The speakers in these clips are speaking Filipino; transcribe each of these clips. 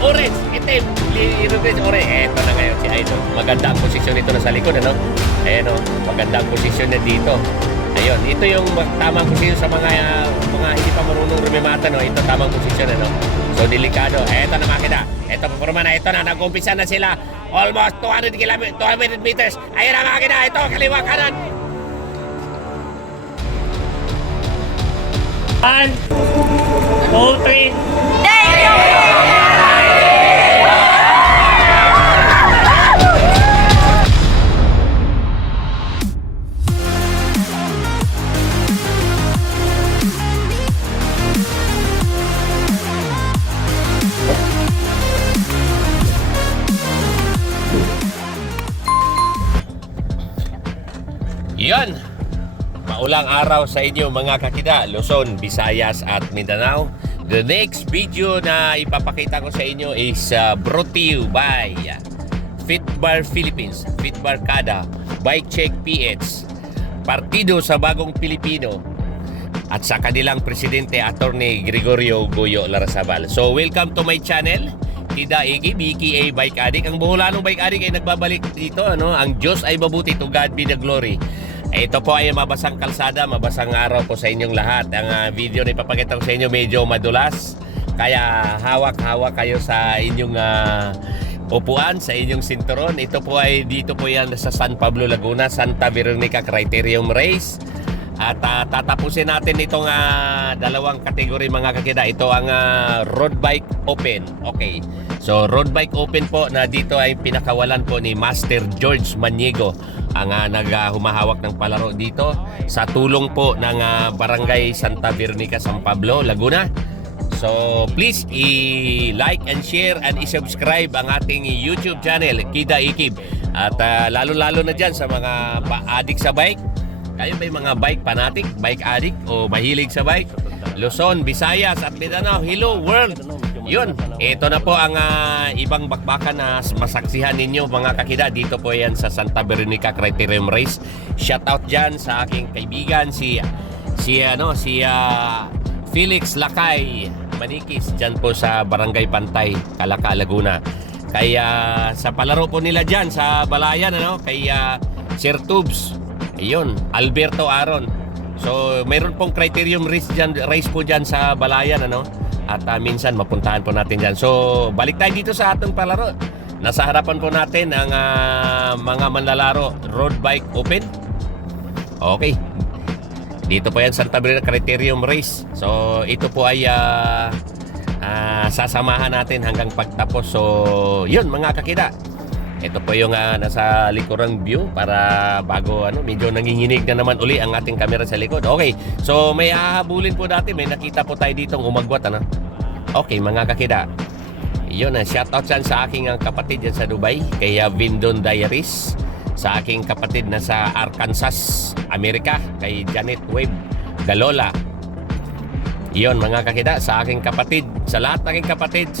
orange, itim, orange. Eto na ngayon si Idol. Maganda ang posisyon nito na sa likod, ano? Ayan o, maganda ang posisyon na dito. Ayun, ito yung tamang posisyon sa mga hindi pa marunong rumimata, no? Ito tamang posisyon, ano? So, delikado. Eto na makina. Eto, paporma na. Ito na, nag-umpisa na sila. Almost 200 meters. Ayan na makina. Ito, kaliwa kanan. 1, 2, 3. Yan. Maulang araw sa inyo mga kakida, Luzon, Visayas at Mindanao. The next video na ipapakita ko sa inyo is brought to you by Fitbar Philippines, Fitbar Kada, Bike Check PH, Partido sa Bagong Pilipino, at sa kanilang presidente, Attorney Gregorio Goyo Larrazabal. So welcome to my channel, Kida Iggy, BKA Bike Addict. Ang buhulanong Bike Addict ay nagbabalik dito, ano? Ang Diyos ay mabuti, to God be the glory. Ito po ay mabasang kalsada, mabasang araw po sa inyong lahat. Ang video na ipapakita ko sa inyo medyo madulas, kaya hawak-hawak kayo sa inyong upuan, sa inyong sinturon. Ito po ay dito po yan sa San Pablo, Laguna, Santa Veronica Criterium Race. At tatapusin natin itong dalawang kategory mga kakida. Ito ang road bike open. Okay. So road bike open po na dito ay pinakawalan po ni Master George Maniego, ang humahawak ng palaro dito sa tulong po ng Barangay Santa Veronica, San Pablo, Laguna. So please i-like and share and i-subscribe ang ating YouTube channel, Kida Ikib. At lalo-lalo na dyan sa mga addict sa bike. Kayo ba yung mga bike fanatic, bike addict o mahilig sa bike? Luzon, Visayas at Mindanao, hello world! Yun, ito na po ang ibang bakbakan na masaksihan ninyo mga kakida. Dito po yan sa Santa Veronica Criterium Race. Shout out dyan sa aking kaibigan si Felix Lakay Manikis dyan po sa Barangay Pantay, Calaca, Laguna. Kaya sa palaro po nila dyan sa Balayan, ano, kay Sir Tubes, ayun, Alberto Aron. So mayroon pong criterium race po dyan sa Balayan, ano. At minsan mapuntahan po natin dyan. So balik tayo dito sa atong palaro. Nasa harapan po natin ang mga manlalaro road bike open. Okay. Dito po yan Santa Bernardo Criterium Race. So ito po ay sasamahan natin hanggang pagtapos. So yun mga kakida. Ito po yung nasa likurang view para bago medyo nanginginig na naman uli ang ating camera sa likod. Okay, so may hahabulin po dati. May nakita po tayo ditong umagwat, ano? Okay, mga kakida. Yun, shoutout dyan sa aking kapatid dyan sa Dubai, kay Vindon Diaries. Sa aking kapatid na sa Arkansas, Amerika, kay Janet Webb Galola. Yun, mga kakida, sa aking kapatid, sa lahat ng aking kapatid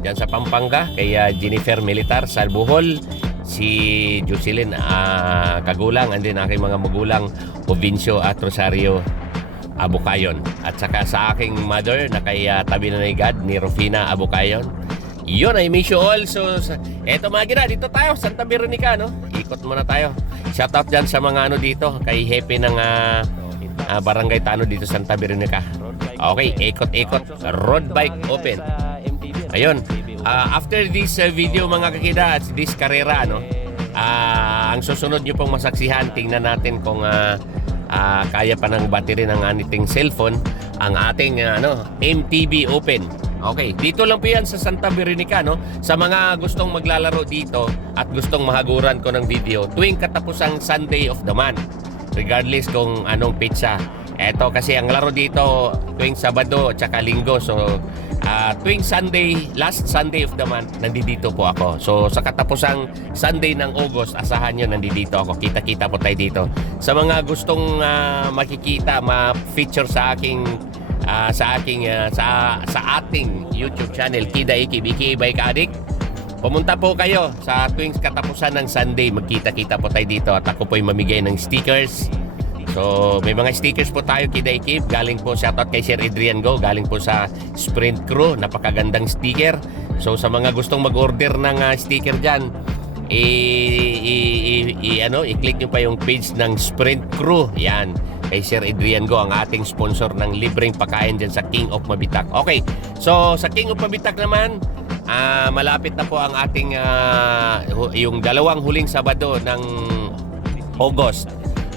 diyan sa Pampanga, kay Jennifer Militar sa Bohol, si Jocelyn Kagulang, and then aking mga magulang Provincio at Rosario Abukayon, at saka sa aking mother na kay Tabi na God ni Rufina Abukayon. Yun, I miss you all. So eto mga gina, dito tayo Santa Veronica, no? Ikot muna tayo. Shoutout dyan sa mga dito kay Hepe ng Barangay Tano dito Santa Veronica. Okay, ikot-ikot road bike open. Ayun, after this video mga kakida, this karera, ang susunod nyo pong masaksihan, tingnan natin kung kaya pa ng battery ng ating cellphone ang ating MTB Open. Okay, dito lang po yan sa Santa Veronica, no? Sa mga gustong maglalaro dito at gustong mahaguran ko ng video tuwing katapusang Sunday of the month, regardless kung anong pizza. Eto kasi ang laro dito tuwing Sabado at saka Linggo. So tuwing Sunday, last Sunday of the month, nandito po ako. So sa katapusang Sunday ng August, asahan nyo nandito ako. Kita-kita po tayo dito. Sa mga gustong makikita, ma-feature sa ating YouTube channel, Kida Ikib, BKA Bike Addict, pumunta po kayo sa tuwing katapusan ng Sunday. Magkita-kita po tayo dito at ako po ay mamigay ng stickers So, may mga stickers po tayo, Kida Ikip. Galing po, shoutout kay Sir Adrian Go. Galing po sa Sprint Crew. Napakagandang sticker. So, sa mga gustong mag-order ng sticker dyan, i-click nyo pa yung page ng Sprint Crew. Yan. Kay Sir Adrian Go, ang ating sponsor ng libreng pagkain dyan sa King of Mabitak. Okay. So, sa King of Mabitak naman, malapit na po ang ating yung dalawang huling Sabado ng August.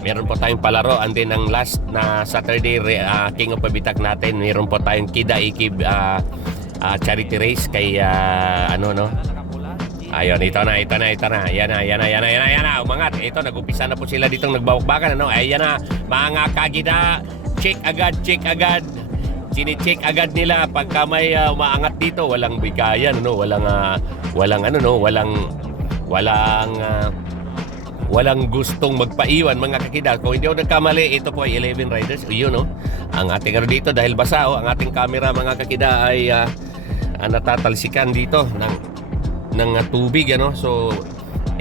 Meron po tayong palaro, and then ang last na Saturday King of Mabitak natin, meron po tayong Kida Ikib charity race kay ayun, ito na. Yan na. Umangat. Ito, nag-upisa na po sila ditong nagbawakbakan, ano? Ayan na, mga kagida. Check agad. Sini-check agad nila pagka may umaangat dito, walang bigayan, ano? Walang gustong magpaiwan, mga kakida. Kung hindi ako nagkamali, ito po ay 11 riders. Yun, no? Ang ating dito, dahil basa, ang ating camera, mga kakida, ay natatalsikan dito ng tubig, ano? So,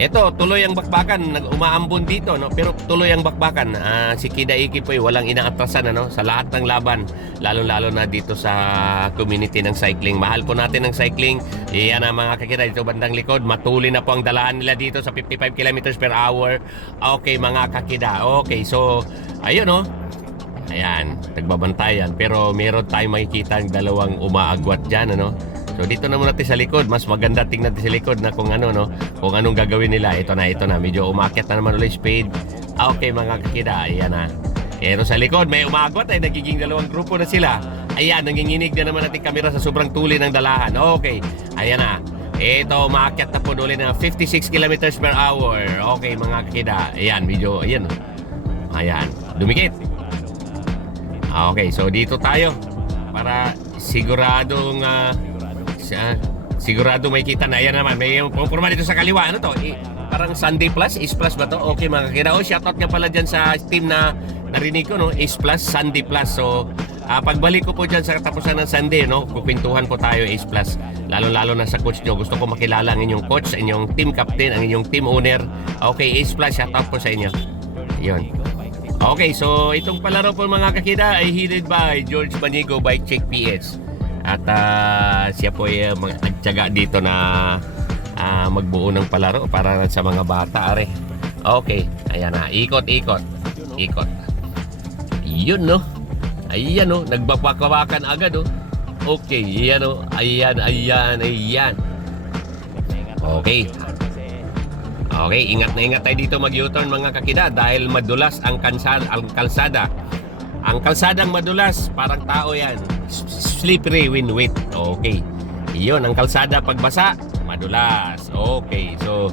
ito, tuloy ang bakbakan. Umaambon dito, no? Pero tuloy ang bakbakan. Si Kida Iki po ay walang inaatrasan, ano? Sa lahat ng laban, lalo-lalo na dito sa community ng cycling. Mahal po natin ng cycling. Iyan ang mga kakita dito bandang likod. Matuloy na po ang dalahan nila dito sa 55 kilometers per hour. Okay, mga kakida. Okay, so, ayun, no? Ayan, nagbabantayan. Pero meron tayong makikita ang dalawang umaagwat dyan, ano? So dito na muna tayo sa likod. Mas maganda tingnan tayo sa likod na kung ano, no? Kung anong gagawin nila. Ito na. Medyo umakyat na naman ulit speed. Okay, mga kakida. Ayan na. Pero sa likod, may umaagwat ay nagiging dalawang grupo na sila. Ayan, nanginginig na naman natin kamera sa sobrang tuli ng dalahan. Okay, ayan na. Ito, umakyat na po ulit na 56 kilometers per hour. Okay, mga kakida. Ayan, medyo, ayan. Ayan, dumikit. Okay, so dito tayo. Para siguradong sigurado may kita na. Ayan naman, may pumurma dito sa kaliwa. Ano to? Parang Sunday Plus? Ace Plus ba to? Okay, mga kakida. Shoutout nga pala dyan sa team na narinig ko, no? Ace Plus, Sunday Plus. So, pagbalik ko po dyan sa katapusan ng Sunday, no? Kupintuhan po tayo, Ace Plus. Lalo-lalo na sa coach nyo. Gusto ko makilala ang inyong coach, inyong team captain, ang inyong team owner. Okay, Ace Plus, shoutout po sa inyo. Yun. Okay, so itong palaro po, mga kakida, ay headed by George Manigo by Check PS. At siya po ay nagtiyaga dito na magbuo ng palaro para sa mga bata, are. Okay, ayan na, ikot. Yun, no? Ayan, no? Nagbabakawakan agad, no? Okay, ayan, no? Ayan. Okay, ingat na ingat tayo dito mag-U-turn, mga kakida, dahil madulas ang kalsada. Ang kalsadang madulas, parang tao yan. Slippery when wet. Okay. Iyon, ang kalsada pagbasa, madulas. Okay, so,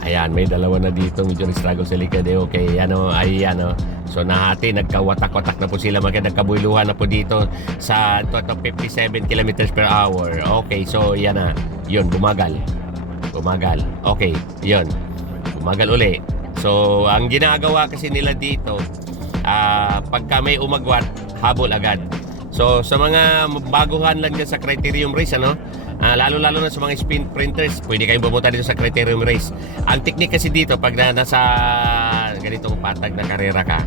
ayan, may dalawa na dito. Medyo struggle sa likod. Okay, ayan. So, nahati, nagkawatak-watak na po sila. Nagkabuyluhan na po dito sa 57 kilometers per hour. Okay, so, yan na. Yun, bumagal. Okay, yun. Bumagal uli. So, ang ginagawa kasi nila dito, pagka may umagwat, habol agad. So sa mga baguhan lang dyan sa Criterium Race, ano, lalo-lalo na sa mga sprinters, pwede kayong bumunta dito sa Criterium Race. Ang technique kasi dito, pag nasa ganitong patag na karera ka,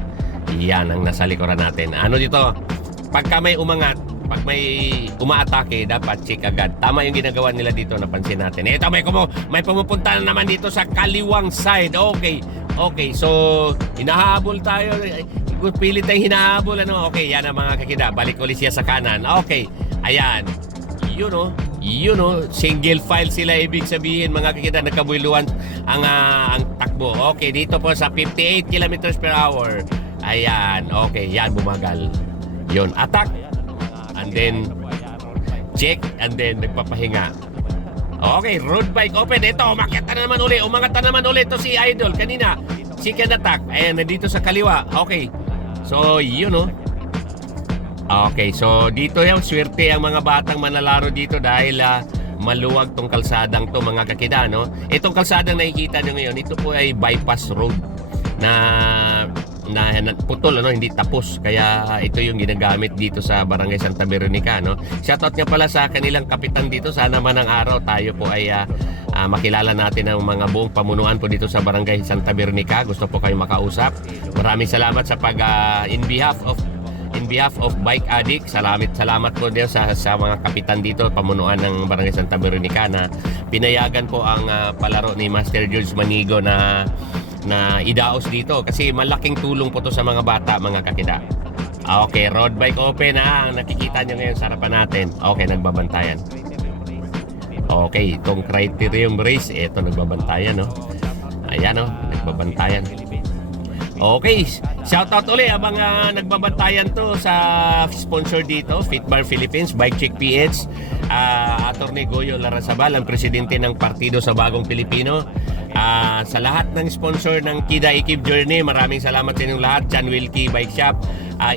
yan ang nasa likuran natin. Ano dito, pagka may umangat, pag may umaatake, dapat check agad. Tama yung ginagawa nila dito, napansin natin. Ito, may pumupunta na naman dito sa kaliwang side. Okay, so hinahabol tayo. Pilit tayong hinahabol, ano? Okay, yan ang mga kakida. Balik ulit siya sa kanan. Okay, ayan. Yun, no? Single file sila, ibig sabihin, mga kakida, nagkabuyluhan ang takbo. Okay, dito po sa 58 kilometers per hour. Ayan, okay, yan, bumagal. Yun, attack. And then, check, and then, nagpapahinga. Okay, road bike open. Ito, umangat na naman uli. Ito si Idol, kanina. Second attack. Ayan, nandito sa kaliwa. Okay. So, yun, no? Okay, so dito yung swerte ang mga batang manlalaro dito dahil maluwag tong kalsadang to, mga kakida, no? Itong kalsadang nakikita nyo ngayon, ito po ay bypass road na putol, ano, hindi tapos. Kaya ito yung ginagamit dito sa Barangay Santa Veronica, no. Shoutout nga pala sa kanilang kapitan dito. Sana man ang araw tayo po ay makilala natin ang mga buong pamunuan po dito sa Barangay Santa Veronica. Gusto po kayo makausap. Maraming salamat sa in behalf of Bike Addict. Salamat po din sa mga kapitan dito, pamunuan ng Barangay Santa Veronica, na pinayagan po ang palaro ni Master George Manigo na idaos dito, kasi malaking tulong po to sa mga bata, mga kakida. Okay, road bike open ang nakikita nyo ngayon sa harapan natin. Okay, nagbabantayan. Okay, itong criterium race, ito nagbabantayan, no. Ayan, no, nagbabantayan. Okay, shoutout ulit ang mga nagbabantayan to sa sponsor dito, Fitbar Philippines, Bike Check PH, Attorney Goyo Larrazabal, ang presidente ng Partido sa Bagong Pilipino. Sa lahat ng sponsor ng Kida Ikib Journey, maraming salamat sa inyong lahat. Chan Wilkie Bike Shop,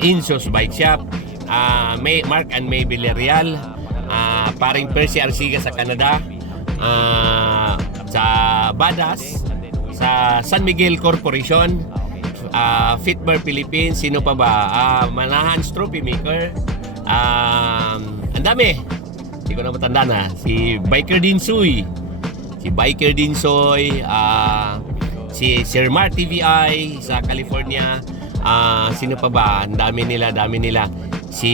Insos Bike Shop, Mark and May Villarreal, paring Percy Arsiga sa Canada, sa Badas, sa San Miguel Corporation, Fitbar Philippines, sino pa ba? Manahans Trophy Maker, ang dami, hindi ko na matanda na. Si Biker Dinsoy, si Sir Mar TVI sa California, sino pa ba? Ang dami nila. Si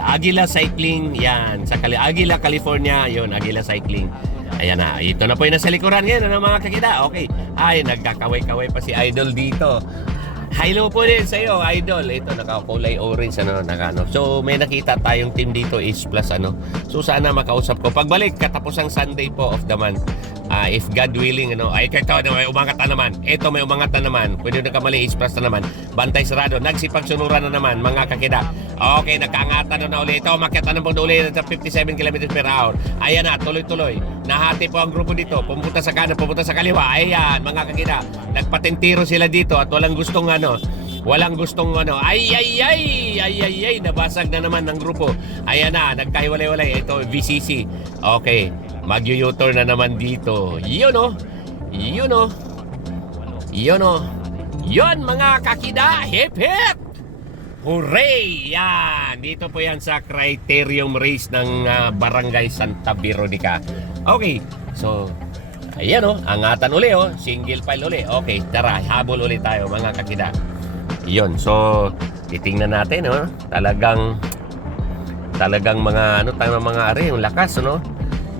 Aguila Cycling, yan, sa Aguila, California, yon, Aguila Cycling. Ayan na, ito na po yung nasa likuran ngayon, ano, mga kakita. Okay, ay, nagkakaway-kaway pa si Idol dito. Hello po din sa iyo, Idol. Ito, nakakulay orange, ano, nakano. So, may nakita tayong team dito, Ace Plus, ano. So, sana makausap ko. Pagbalik, katapos ang Sunday po of the month, if God willing, ano, ay, ito, may umangat na naman. Ito, may umangat na naman. Pwede na kamali, Ace Plus na naman. Bantay sarado. Nagsipagsunuran na naman, mga kakida. Okay, nagkaangatan na ulit. Ito, umakyat na naman ulit sa 57 km per hour. Ayan na, tuloy-tuloy. Nahati po ang grupo dito. Pumunta sa kanan, pumunta sa kaliwa. Ayan, mga kakida. Nagpatentiro sila dito at walang gustong ay, nabasag na naman ng grupo. Ayan na, nagkahiwalay-walay. Ito, VCC. Okay, mag-u-turn na naman dito. Yun, mga kakida. Hip hip, hooray! Yan, dito po yan sa criterium race ng Barangay Santa Veronica. Okay, so ayan, angatan uli, single file uli. Okay, tara, habol ulit tayo, mga kakida. Yun, so titingnan natin, talagang mga mga are, yung lakas,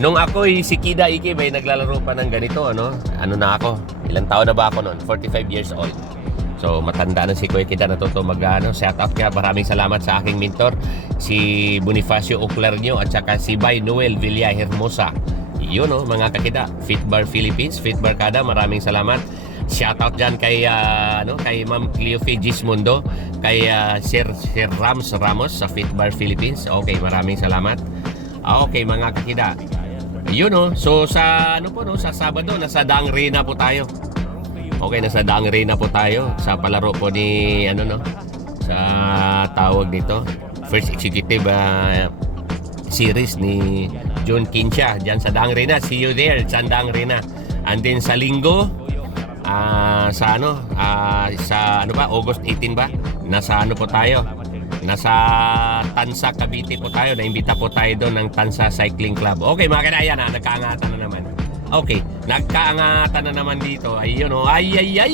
nung ako'y si Kida Ikib ay naglalaro pa ng ganito, ano na ako, ilang taon na ba ako noon? 45 years old. So matanda na si Kuya Kida, natuto shout out kaya, maraming salamat sa aking mentor, si Bonifacio Oclarnio at saka si Bay Noel Villa Hermosa. Yun, mga kakida, Fitbar Philippines, Fitbar Kada, maraming salamat. Shoutout dyan kay Ma'am Cleofe Gismondo, kay Sir Ramos sa Fitbar Philippines. Okay, maraming salamat. Okay, mga kakida. Yun, so sa sa Sabado nasa Daang Reyna po tayo. Okay, nasa Daang Reyna po tayo sa palaro po ni sa tawag dito, First Executive Series ni John Kinsha diyan sa Daang Reyna. See you there sa Daang Reyna. And then sa Linggo, sa August 18 ba? Nasa po tayo? Nasa Tansa, Cavite po tayo. Naimbita po tayo doon ng Tansa Cycling Club. Okay, mga kinaya na, nagkaangatan na naman. Okay, nagkaangatan na naman dito. Ayun, ayan,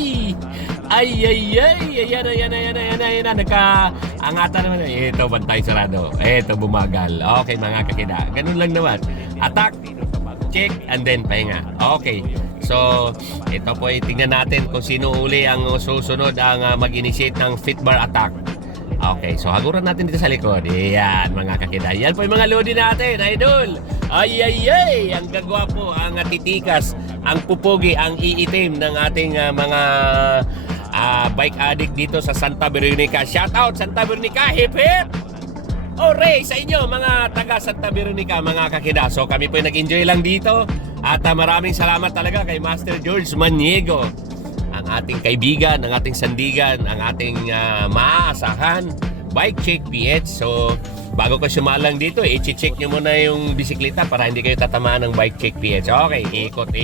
nagkaangatan naman. Ito, bantay sarado. Ito, bumagal. Okay, mga kakida. Ganun lang naman. Attack, check, and then pahinga. Okay. So, ito po, tingnan natin kung sino uli ang susunod ang mag-initiate ng Fitbar attack. Okay, so haguran natin dito sa likod. Ayan, mga kakida. Yan po yung mga lodi natin, Idol. Ay, ang gagwapo, ang titikas, ang pupugi, ang iitim ng ating mga bike addict dito sa Santa Veronica. Shout out, Santa Veronica, hip hip! Hooray sa inyo, mga taga Santa Veronica, mga kakida. So, kami po nag-enjoy lang dito. At maraming salamat talaga kay Master George Maniego, ang ating kaibigan, ang ating sandigan, ang ating maaasahan, Bike Check PH. So, bago ka sumalang dito, i-check nyo muna yung bisikleta para hindi kayo tatamaan ng Bike Check PH. Okay, ikot.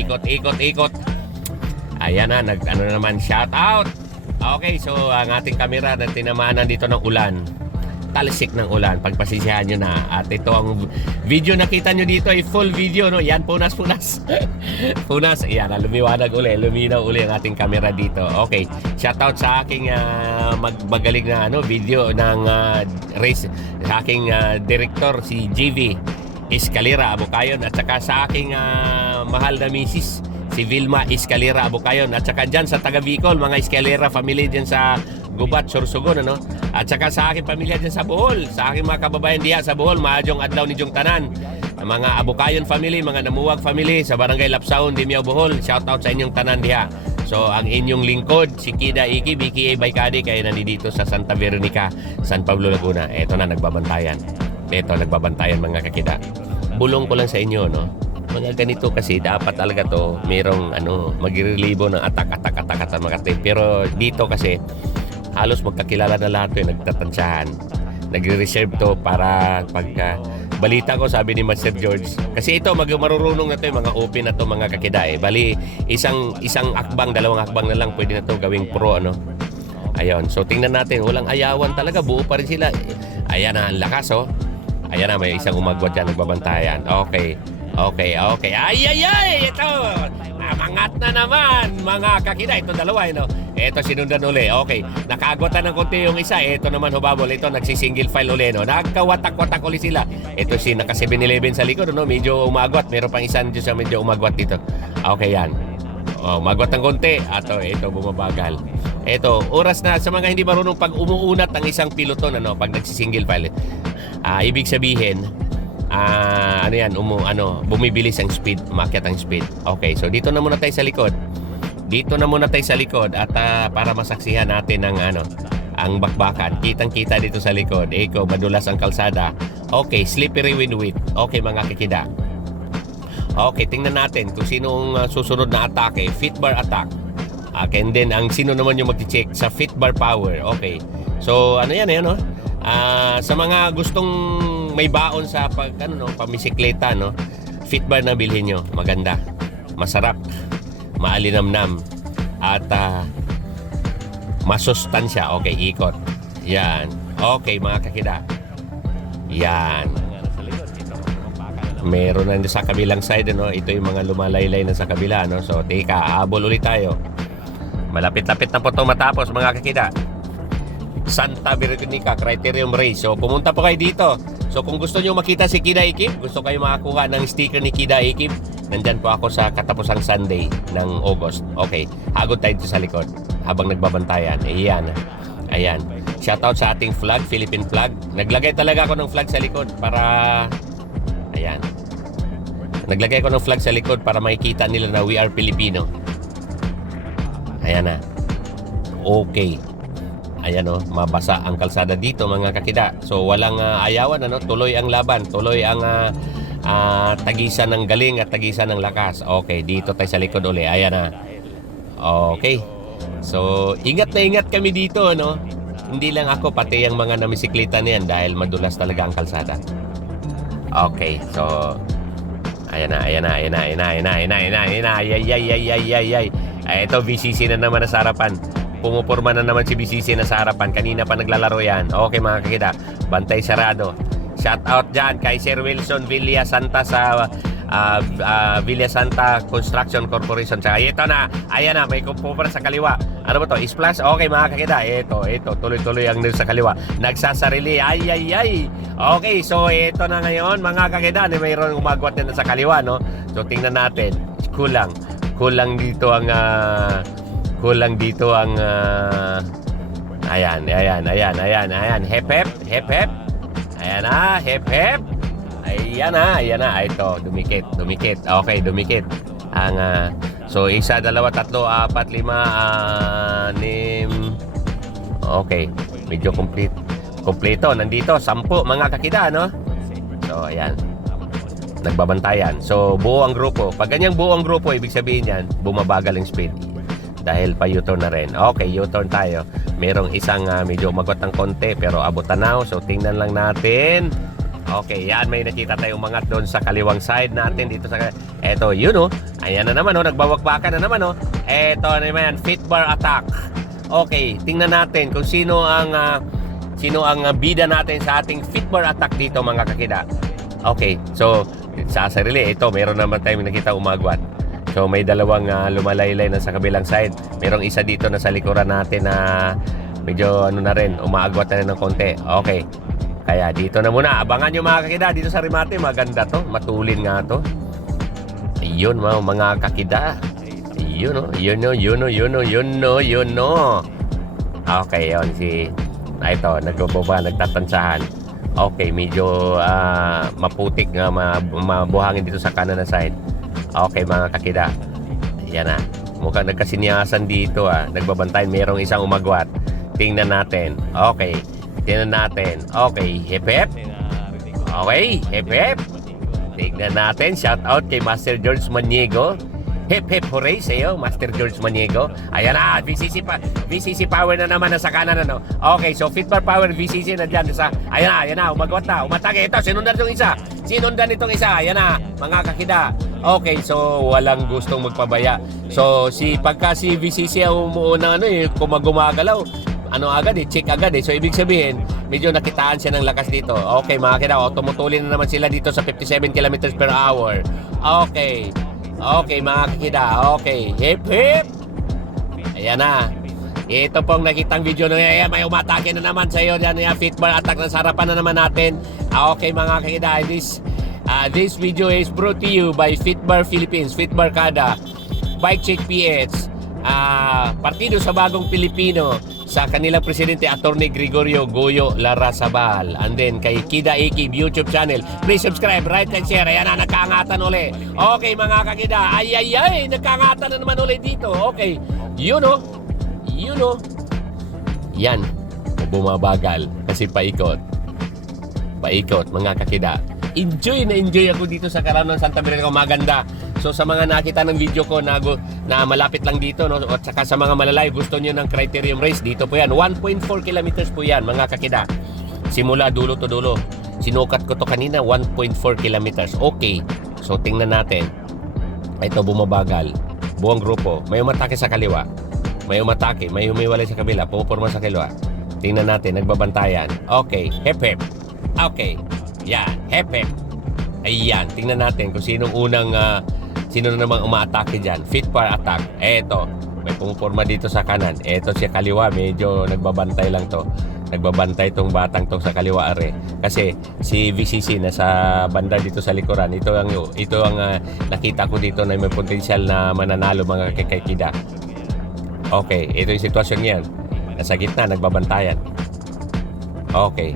Ayan na, naman, shout out. Okay, so ang ating camera na tinamaan dito ng ulan. Talsik ng ulan, pagpasisiyahan nyo na. At ito ang video nakita nyo dito ay full video, no? Yan, punas. Punas, yan, lumiwanag uli, luminaw uli ang ating camera dito. Okay, shoutout sa aking magaling na video ng race, sa aking director, si JV Escalera Abukayon, at saka sa aking mahal na misis, si Vilma Escalera Abukayon, at saka dyan sa taga Bicol, mga Escalera family dyan sa Gubat, Sorsogon, at saka sa aking pamilya dyan sa Bohol, sa aking mga kababayan diya sa Bohol, maadjong adlaw ni Jong Tanan, mga Abukayon family, mga Namuwag family sa Barangay Lapsaon, Dimiao, Bohol, shoutout sa inyong tanan diha. So ang inyong lingkod, si Kida Iki, BKA Baykadi, kayo nandito sa Santa Veronica, San Pablo, Laguna. Eto na, nagbabantayan. Eto, nagbabantayan mga kakida. Bulong ko lang sa inyo, no? Mga ganito kasi dapat talaga to mayroong magre-relibo ng atak Makati. Pero dito kasi halos magkakilala na lahat yung nagtatansyahan. Nagre-reserve to para pagka balita ko, sabi ni Master George, kasi ito marurunong na to yung mga open na to mga kakida Bali isang akbang, dalawang akbang na lang pwede na to gawing pro Ayun, so tingnan natin, walang ayawan talaga, buo pa rin sila. Ayan na ang lakas Ayan na, may isang umagwat dyan, nagbabantayan. Okay. Ay! Ito! Namangat na naman, mga kakida. Ito dalawa, Ito sinundan uli. Okay. Nakaagwatan ng konti yung isa. Ito naman hubabol. Ito nagsi-single file uli, Nagkawatak-watak uli sila. Ito si naka 7-Eleven sa likod, Medyo umagwat. Meron pang isang dyan sa medyo umagwat dito. Okay, yan. Umagwat ng konti. Ito bumabagal. Ito, oras na sa mga hindi marunong pag umuunat ang isang piloton, pag nagsi-single file. Ibig sabihin, bumibilis ang speed, umakyat ang speed. Okay, so dito na muna tayo sa likod. At para masaksihan natin ang bakbakan. Kitang-kita dito sa likod. Eko, madulas ang kalsada. Okay, slippery wind width. Okay, mga kikida. Okay, tingnan natin kung sino ang susunod na atake. Fit bar attack. Okay, and then ang sino naman yung mag-check sa fit bar power. Okay. So, sa mga gustong may baon sa pamisikleta, fit bar na bilhin nyo. Maganda, masarap, maalinamnam, at masustansya. Okay, ikot. Yan. Okay, mga kakida. Yan. Meron na sa kabilang side, Ito yung mga lumalaylay na sa kabila, So, teka, habol ulit tayo. Malapit-lapit na po itong matapos, mga kakida. Santa Veronica Criterium Race. So pumunta po kayo dito. So kung gusto nyo makita si Kida Ikip, gusto kayo makakuha ng sticker ni Kida Ikip, nandyan po ako sa katapusang Sunday ng August. Okay, hagod tayo dito sa likod habang nagbabantayan. Ayan. Shoutout sa ating flag, Philippine flag. Naglagay talaga ako ng flag sa likod para naglagay ako ng flag sa likod para makikita nila na we are Filipino. Ayan na. Okay. Ayan mabasa ang kalsada dito, mga kakida. So walang ayawan, tuloy ang laban, tuloy ang tagisan ng galing at tagisan ng lakas. Okay, dito tayo sa likod uli. Ayan na. Okay. So ingat na ingat kami dito, Hindi lang ako, pati ang mga namisikleta niyan dahil madulas talaga ang kalsada. Okay, so ayan na. Ito, BCC na naman sa harapan. Pumuporma na naman si BCC na sa harapan. Kanina pa naglalaro yan. Okay, mga kakita, bantay sarado. Shout out dyan kay Sir Wilson Villa Santa sa Villa Santa Construction Corporation. Saka ito na, ayan na, may kumpupra sa kaliwa. Ano ba to? Splash? Okay, mga kakita, ito, tuloy-tuloy ang sa kaliwa. Nagsasarili, ay. Okay, so ito na ngayon, mga kakita, mayroon umagwat na sa kaliwa, So tingnan natin, kulang dito ang ayan. Hep. Ayan na. Ito, dumikit. Okay, dumikit. Ang so 1, 2, 3, 4, 5, 6. Okay, medyo kompleto. Nandito 10 mga kakida, So ayan. Nagbabantayan. So buo ang grupo. Pag ganyang buo ang grupo, ibig sabihin yan, bumabagal ang speed. Dahil pa U-turn na rin. Okay, U-turn tayo. Merong isang medyo umagot ng konti pero abot tanaw. So tingnan lang natin. Okay, yan, may nakita tayong umangat doon sa kaliwang side natin dito sa eto, Ayan na naman, nagbawakbakan na naman, Eto naman, fit bar attack. Okay, tingnan natin kung sino ang bida natin sa ating Fitbar attack dito mga kakida. Okay, so sa sarili, ito, meron naman tayong nakita umagwat. So may dalawang lumalaylay na sa kabilang side. Merong isa dito na sa likuran natin na medyo ano na rin, umaagwat na rin ng konti. Okay, kaya dito na muna. Abangan nyo mga kakida dito sa remate. Maganda to, matulin nga to. Ayun mga kakida. Ayun o, yun o. Okay, yun ito, nagbababa, nagtatansahan. Okay, medyo maputik nga, mabuhangin dito sa kanan na side. Okay mga kakida. Yan na. Mukhang nagkasinyasan dito nagbabantay. Merong isang umagwat. Tingnan natin. Okay. Tingnan natin. Okay. Hip hip. Okay. Hip hip. Tingnan natin. Shout out kay Master George Maniego. Hip hip hooray sa iyo, Master George Maniego. Ayan na, VCC power na naman nasa kanan Okay, so Fitbar power VCC na diyan sa. Ayan na, umagwat na, umatake ito, sinundan itong isa. Ayan na, mga kakida. Okay, so walang gustong magpabaya. So pagka si VCC ang umuuna kung gumagalaw, agad check agad So ibig sabihin, medyo nakitaan siya ng lakas dito. Okay, mga kakida, tumutulin na naman sila dito sa 57 km per hour. Okay, mga kakida. Okay, hip hip. Ayan na. Ito pong nakitang video na may umatake na naman sa iyo. Yan, Fitbar attack na sa harapan na naman natin. Okay, mga kakida. This video is brought to you by Fitbar Philippines, Fitbar Kada, Bike Check PH, Partido sa Bagong Pilipino, sa kanilang presidente Attorney Gregorio Goyo Larrazabal, and then kay Kida Ikib YouTube channel. Please subscribe, like and share. Ayan na, nagkangatan uli. Okay mga kakida, ay, nagkangatan na naman uli dito. Okay, yun o, yan, bumabagal kasi paikot mga kakida. Enjoy ako dito sa Carano Santa Maria, maganda. So sa mga nakita ng video ko na malapit lang dito at saka sa mga malalay, gusto niyo ng criterium race, dito po yan. 1.4 kilometers po yan mga kakida. Simula dulo to dulo. Sinukat ko to kanina, 1.4 kilometers. Okay. So tingnan natin. Ito bumabagal. Buong grupo. May umatake sa kaliwa. May umiwalay sa kabila. Pumupurma sa kaliwa. Tingnan natin, nagbabantayan. Okay. Hep hep. Okay. Yan. Hep hep. Ayan. Tingnan natin kung sino na namang umaatake dyan. Fitbar attack. Eto. May pumupurma dito sa kanan. Eto siya kaliwa. Medyo nagbabantay lang to. Nagbabantay tong batang tong sa kaliwa are. Kasi si VCC na sa banda dito sa likuran. Ito ang nakita ko dito na may potensyal na mananalo mga kakida. Okay. Ito yung sitwasyon niyan. Nasa gitna. Nagbabantayan. Okay.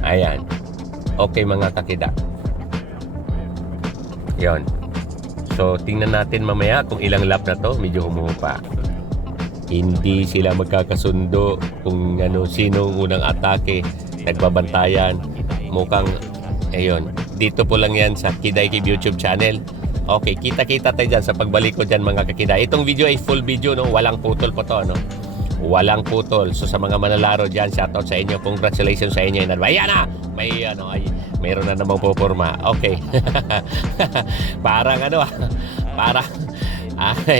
Ayan. Okay mga kakida. Yon. So tingnan natin mamaya kung ilang lap na to. Medyo humuhupa. Hindi sila magkakasundo kung sinong unang atake. Nagbabantayan. Mukhang ayun. Dito po lang yan sa Kida Ikib YouTube channel. Okay, kita-kita tayo dyan sa pagbalik ko dyan mga kakida. Itong video ay full video, walang putol po to, walang putol. So sa mga manlalaro dyan, shoutout sa inyo. Congratulations sa inyo. Ayan na! Mayroon na namang pupurma. Okay. Parang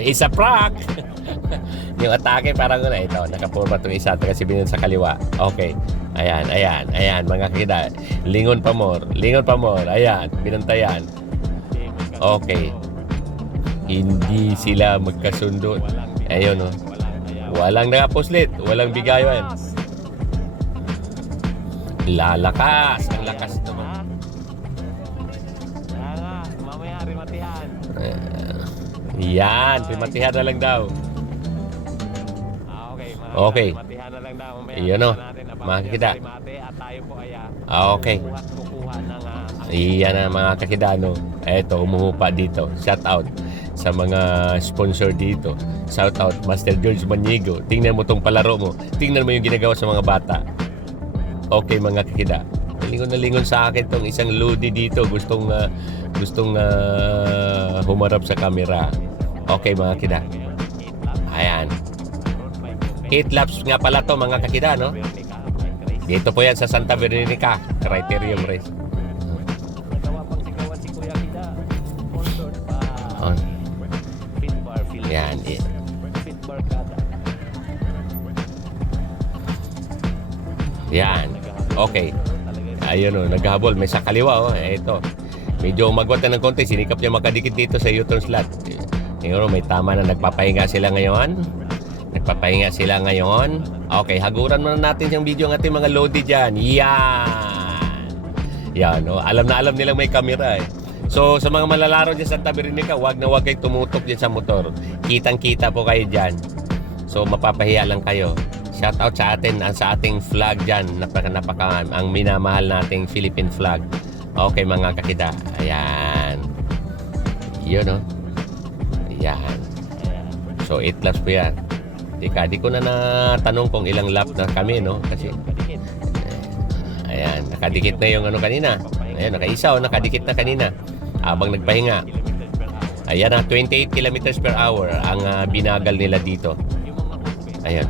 isa prank. Yung atake parang ito. Nakapurma itong isa. Kasi binun sa kaliwa. Okay. Ayan. Mga kakida. Lingon pa more. Ayan. Binuntayan. Okay. Hindi sila magkasundo. Ayun walang nakapuslit, walang bigayan. Lalakas, ang lakas ito. Mamaya rimatihan. Yan, rimatihan na lang daw. Okay. Rimatihan na lang daw. Iyon makikita. Okay. Iyan na mga kakida. Eto, umuhupa dito. Shout out sa mga sponsor dito. Shout out Master George Maniego. Tingnan mo tong palaro mo. Tingnan mo yung ginagawa sa mga bata. Okay mga kakida. Lingon sa akin tong isang lodi dito. Gustong humarap sa camera. Okay mga kakida. Ayan. 8 laps nga pala to mga kakida, Dito po yan sa Santa Veronica. Criterium race. Yan. Okay. Ayun o, naghabol. May sa kaliwa o. Ito. Medyo magwat na ng konti. Sinikap niya makadikit dito sa U-turn slot. Ayun o, may tama na. Nagpapahinga sila ngayon. Okay, haguran muna natin yung video ng ating mga loaded dyan. Yan o. Alam na alam nilang may camera eh. So, sa mga malalaro dyan sa Santa Bernica, wag na wag kayo tumutok dyan sa motor. Kitang-kita po kayo dyan. So, mapapahiya lang kayo. Shout out sa atin, sa ating flag dyan. Napaka, ang minamahal nating Philippine flag. Okay, mga kakida. Ayan. Yun, no? Ayan. So, 8 laps po yan. Di ko na natanong kung ilang lap na kami, no? Kasi, ayan, nakadikit na yung ano kanina. Ayan, nakaisa o, nakadikit na kanina. Habang nagpahinga. Ayan na, 28 kilometers per hour ang binagal nila dito. Ayan.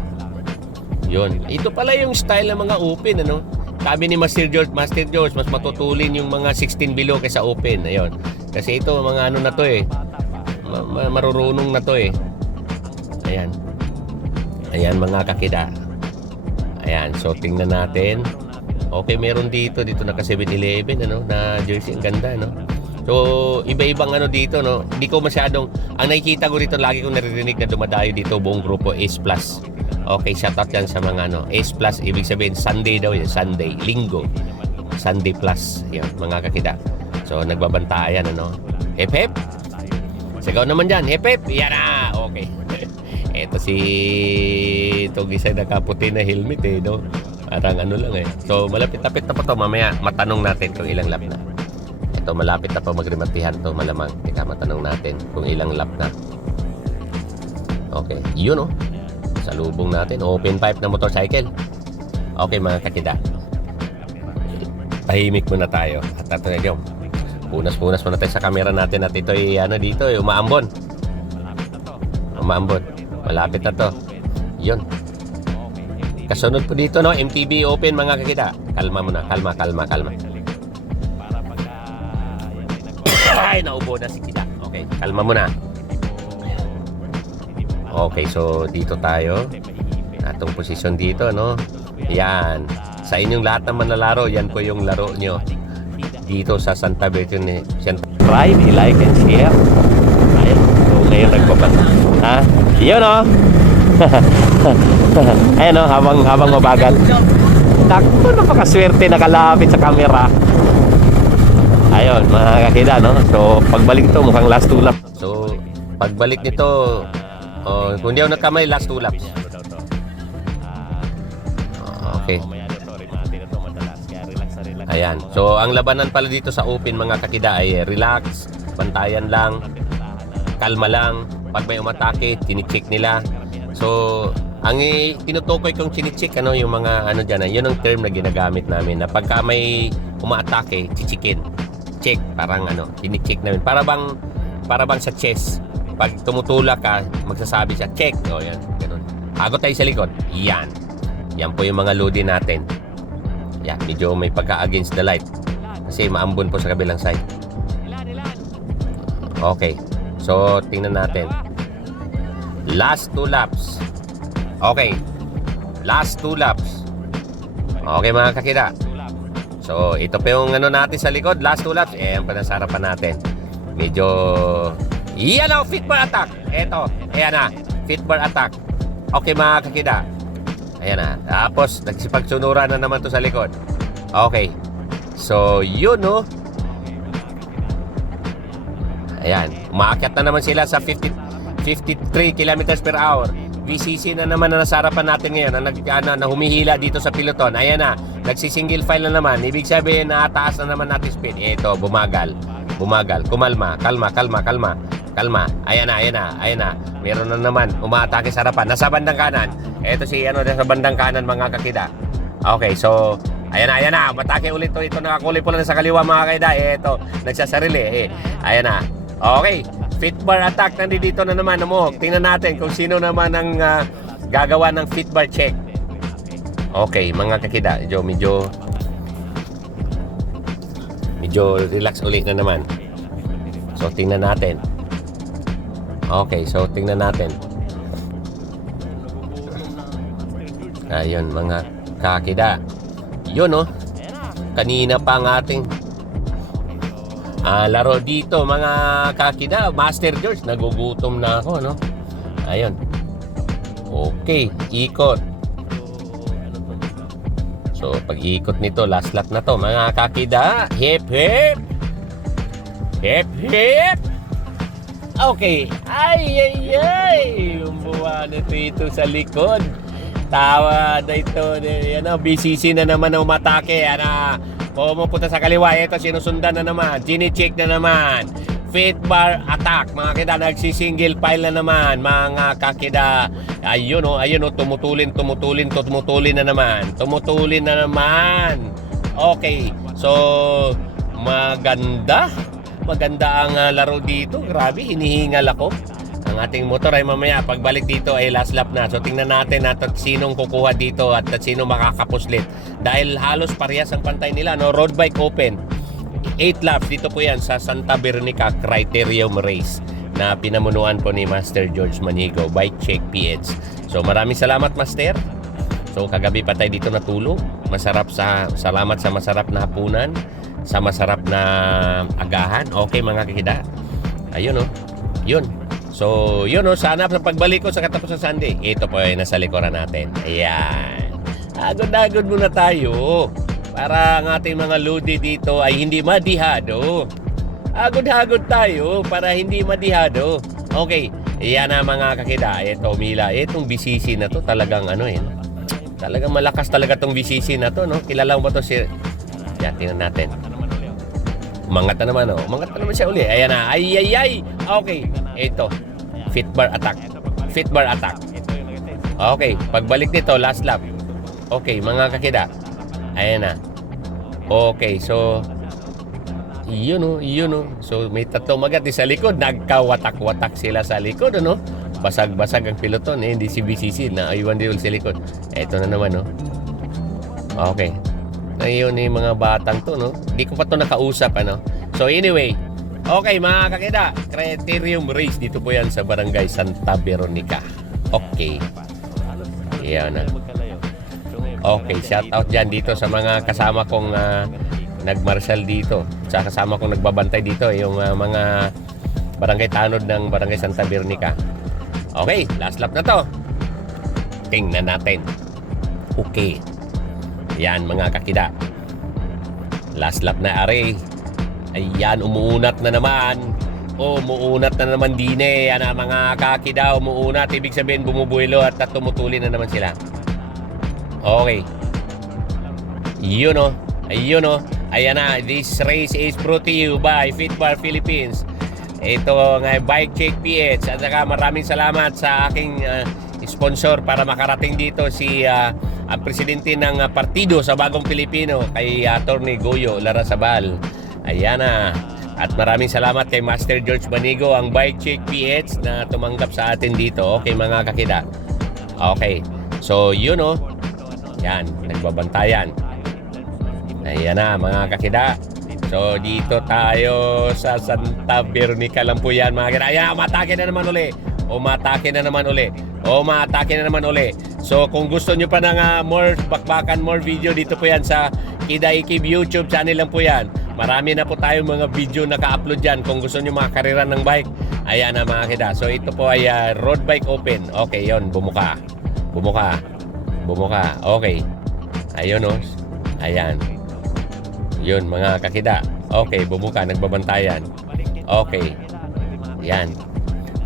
Yun. Ito pala yung style ng mga open, ano? Sabi ni Master George, mas matutulin yung mga 16 below kaysa open. Ayun. Kasi ito, mga ano na to eh. Marurunong na to eh. Ayan. Ayan mga kakida. Ayan. So, tingnan natin. Okay, meron dito naka 7-Eleven, ano? Na jersey. Ang ganda, no? So, iba-ibang ano dito, no? Hindi ko masyadong, ang nakikita ko dito, lagi kong naririnig na dumadayo dito buong grupo, Ace Plus. Okay, shout out yan sa mga ano, Ace Plus, ibig sabihin, Sunday daw yun, Sunday, Linggo, Sunday Plus, yun, mga kakida. So, nagbabantayan, ano? Hep, hep! Sigaw naman dyan, hep, hep! Yan na! Okay. Ito si Togisa nakaputi na helmet eh, no? Parang ano lang eh. So, malapit-lapit na pa to, mamaya matanong natin kung ilang lap na. Ito, malapit na pa magrimatihan to, malamang. Teka, matanong natin kung ilang lap na. Okay, yun o. Salubong natin. Open pipe na motorcycle. Okay, mga kakida. Tahimik muna tayo. At ito na yung punas-punas muna tayo sa camera natin. At ito ay ano dito, umaambon. Umaambon. Malapit na to. Yun. Kasunod po dito, no? MTB open, mga kakida. Kalma muna. Kalma. Ay, naubo na si Kida. Okay, kalma muna. Okay, so dito tayo. Atong posisyon dito, no? Yan. Sa inyong lahat ng manlalaro, yan po yung laro nyo. Dito sa Santa Bertina. Subscribe, like, and share. Ayun. So, ngayon nagbabasa. Ha? Yun, no? Ayun, no? Habang mabagal. Takbo, napakaswerte nakalapit sa camera. Ayun, mga kakida, no? So, pagbalik nito, mukhang last 2 laps. So, pagbalik nito, kung di ako nagkamali, last 2 laps. Okay. Ayan. So, ang labanan pala dito sa open, mga kakida, ay relax, bantayan lang, kalma lang. Pag may umatake, tinicheck nila. So, ang tinutukoy kong tinicheck, ano, yung mga, ano dyan, yun ang term na ginagamit namin, na pagka may umatake, chichikin. Check, parang ano, tinicheck namin. Para bang sa chess. Pag tumutulak ka, magsasabi siya, check. O, yan, ganun. Hago tayo sa likod. Yan. Yan po yung mga loading natin. Yan, medyo may pagka-against the light. Kasi maambon po sa kabilang side. Okay. So, tingnan natin. Last 2 laps. Okay. Last 2 laps. Okay, mga kakida. So, ito pa yung ano natin sa likod. Last 2 laps. Ayan pa na sa harapan natin. Medyo... Iyan na, fit bar attack. Ito. Ayan na. Fit bar attack. Okay, mga kakida. Ayan na. Tapos, nagsipagsunuran na naman to sa likod. Okay. So, yun, no? Ayan. Umaakyat na naman sila sa 53 kilometers per hour. VCC na naman na nasa harapan natin ngayon na humihila dito sa peloton. Ayan na, nagsisingle file na naman. Ibig sabihin na taas na naman natin speed. Ito, bumagal. Kumalma. Kalma. Ayan na. Meron na naman umaatake sa harapan. Nasa bandang kanan. Ito si nasa bandang kanan, mga kakida. Okay, so ayan na. Matake ulit to. Ito nakakulay pula na sa kaliwa, mga kakida. Ito, nagsasarili. Ayan na. Okay. Fit bar attack, nandito na naman, umuhok. Tingnan natin kung sino naman ang gagawa ng fit bar check. Okay, mga kakida, medyo relax ulit na naman. So, tingnan natin. Okay, so tingnan natin. Ayun, mga kakida. Yun, no? kanina pa ang ating laro dito mga kakida. Master George, nagugutom na ako, no? Ayun. Okay, ikot. So, pag-ikot nito, last lap na to mga kakida. Hip hip. Hip hip. Okay. Ay. Umuha na ito sa likod. Tawa na ito. BCC na naman na umatake. Pumupunta sa kaliwa. Ito, sinusundan na naman. Gini-check na naman. Fit bar attack. Mga kita, nagsisingle file na naman. Mga kakida. Ayun o. Tumutulin na naman. Tumutulin na naman. Okay. So, maganda ang laro dito. Grabe, hinihingal ako. Ang ating motor ay mamaya pagbalik dito ay last lap na. So tingnan natin at sinong kukuha dito at sino makakapuslit. Dahil halos parehas ang pantay nila, no? Road bike open. 8 laps dito po yan sa Santa Veronica Criterium Race na pinamunuan po ni Master George Manigo, Bike Check PH. So maraming salamat, Master. So kagabi pa tayo dito natulog. Salamat sa masarap na hapunan, sa masarap na agahan. Okay mga kakida. Ayun o. Yun. So, yun o, sana sa pagbalik ko sa katapusan Sunday, ito po ay nasa likuran natin. Ayan. Agod-agod muna tayo para ang ating mga lodi dito ay hindi madihado. Agod-agod tayo para hindi madihado. Okay, ayan na mga kakida. Ito, Mila, itong BCC na to talagang talagang malakas talaga tong BCC na to, no? Kilala mo ba to si... Yan, tingnan natin. Umangat na naman, oh. Umangat na naman siya uli. Ayan na. Ay. Okay. Ito. Fit bar attack. Okay. Pagbalik nito, last lap. Okay, mga kakida. Ayan na. Okay, so... Yun o. So, may tatlong magati sa likod. Nagkawatak-watak sila sa likod, ano? Basag-basag ang piloton, eh. Hindi si BCC na aywan din sa likod. Ito na naman, no? Okay. Ayun yung mga batang to, no? Hindi ko pa to nakausap, ano? So anyway, okay mga kakida, Criterium Race dito po yan sa Barangay Santa Veronica. Okay. Yan na. Okay, shout out dyan dito sa mga kasama kong nagmarshal dito. Sa kasama kong nagbabantay dito, yung mga barangay tanod ng Barangay Santa Veronica. Okay, last lap na to. Tingnan natin. Okay. Yan mga kakida. Last lap na are. Ayan, umuunat na naman. Umuunat na naman din eh. Yan mga kakida, umuunat. Ibig sabihin bumubuelo at tumutulin na naman sila. Okay. Yun o. Ayun o. Ayan na. This race is brought to you by Fitbar Philippines. Ito nga Bike Check PH. At saka maraming salamat sa aking sponsor para makarating dito si ang presidente ng partido sa Bagong Pilipino kay Attorney Goyo Larrazabal. Ayan na. At maraming salamat kay Master George Manigo, ang Bike Check PH na tumanggap sa atin dito. Okay mga kakida. Okay. So yun o. Yan. Nagbabantayan. Ayan na mga kakida. So dito tayo sa Santa Veronica lang po yan mga kakida. Ayan. Umatake na naman uli. So kung gusto nyo pa ng more bakbakan, more video, dito po yan sa Kida Ikib YouTube channel lang po yan. Marami na po tayong mga video naka-upload dyan kung gusto nyo mga karera ng bike. Ayan na mga kida. So ito po ay road bike open. Okay, yon, bumuka. Okay. Ayun o. Ayan. Yun mga kakida. Okay, bumuka, nagbabantayan. Okay. Yan.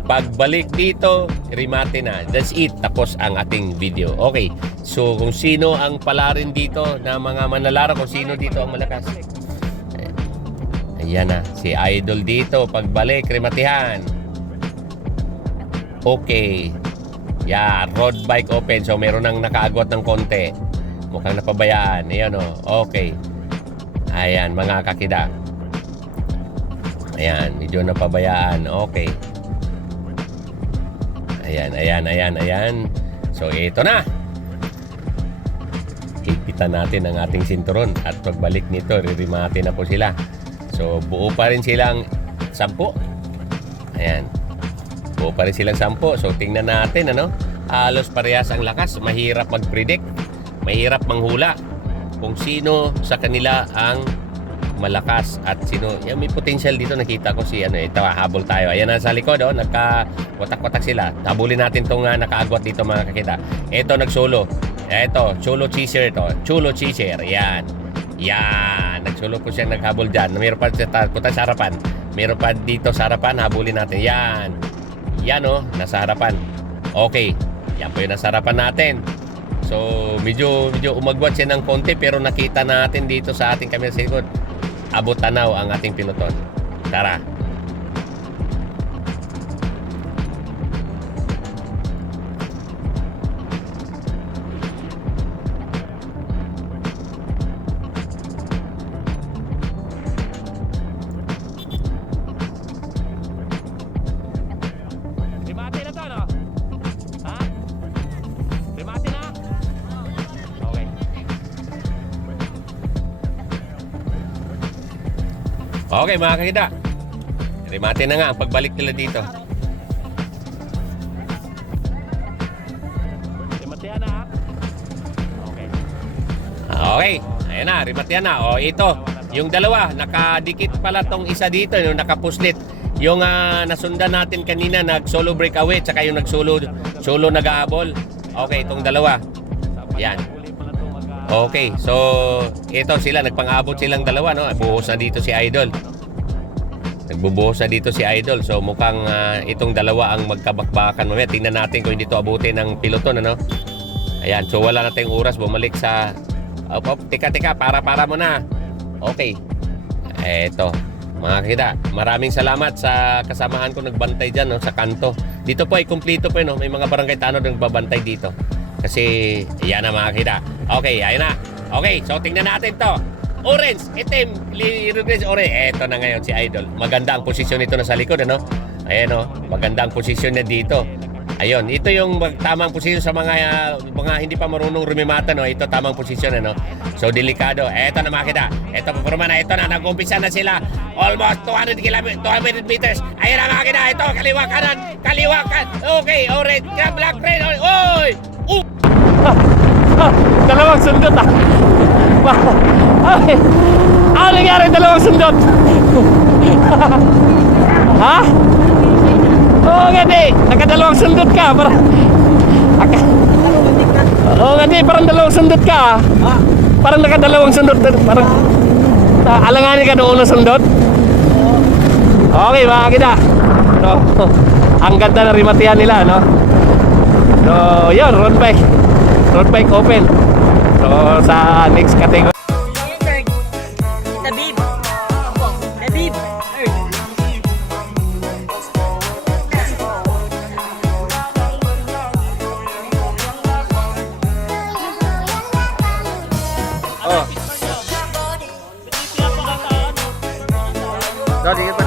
Pagbalik dito, remate na. That's it. Tapos ang ating video. Okay. So, kung sino ang palarin dito na mga manlalaro, kung sino dito ang malakas. Ayan na. Si Idol dito. Pagbalik, rematehan. Okay. Yeah, road bike open. So, meron nang nakaagwat ng konti. Mukhang napabayaan. Ayan o. Okay. Ayan, mga kakida. Ayan, medyo napabayaan. Okay. Ayan. So, ito na. Higpitan natin ang ating sinturon. At pagbalik nito, ririmate na po sila. So, buo pa rin silang 10. Ayan. Buo pa rin silang 10. So, tingnan natin, ano? Halos parehas ang lakas. Mahirap mag-predict. Mahirap manghula. kung sino sa kanila ang malakas at sino yung may potential dito. Nakita ko si ito, habol tayo. Ayan na sa likod, nagka-watak-watak sila. Habulin natin tong nakaagwat dito mga kakita. Ito nagsolo. Ito, Chulo Chaser ito. Chulo Chaser. Yan. Nagsulo po siya, naghabol dyan. Meron pa punta sa harapan. Meron pa dito sa harapan. Habulin natin. Yan, nasa harapan. Okay. Yan po yung nasa harapan natin. So, medyo umagwat siya ng konti, pero nakita natin dito sa ating camera sa likod. Abot tanaw ang ating piloton. Tara. Rimati na to, no? Ha? Rimati na? Okay. Okay mga kakita. Rimate na nga ang pagbalik nila dito. Rimatihan na, ha? Okay. Okay. Ayan na, rimatihan na. O ito, yung dalawa, nakadikit pala tong isa dito, yung nakapuslit. Yung nasundan natin kanina, nag-solo breakaway, tsaka yung nag-solo nag-aabol. Okay, itong dalawa. Yan. Okay, so ito sila, nagpang-abot silang dalawa, no? Buhos na dito si Idol. Nagbubuhos na dito si Idol. So mukhang itong dalawa ang magkabakbakan mamaya. Tingnan natin kung hindi to abutin ng piloton, ano? Ayan, so wala na tayong oras. Bumalik sa... Tika, para mo na. Okay. Eto, mga kakita, maraming salamat sa kasamahan ko nagbantay dyan, no? Sa kanto. Dito po ay kumplito po, no? May mga barangay tanod nagbabantay dito. Kasi, yan na mga kakita. Okay, ayan na. Okay, so tingnan natin to. Orange, itim, orange. Eto na ngayon si Idol. Maganda ang posisyon nito na sa likod, ano? Ayan, no? Maganda ang posisyon niya dito. Ayun, ito yung tamang posisyon sa mga hindi pa marunong rumimata, no? Ito tamang posisyon, ano? So, delikado. Eto na makita. Eto, pupurma na. Ito na, nag-umpisa na sila. Almost 200 meters. Ayan na makita. Ito, kaliwa kanan. Okay, orange, black, red. Oy! Dalawang sundot, ah. Ay, ano nangyari dalawang sundot? Ha? Oo nga di, nakadalawang sundot ka. Oo nga di, parang dalawang sundot ka. Parang nakadalawang sundot. Parang alanganin ka doon na sundot. Okay, makakita. No? Ang ganda na rimatihan nila, no? So, yun, road bike open. So, sa next category. Dabib. Oh. Dito pa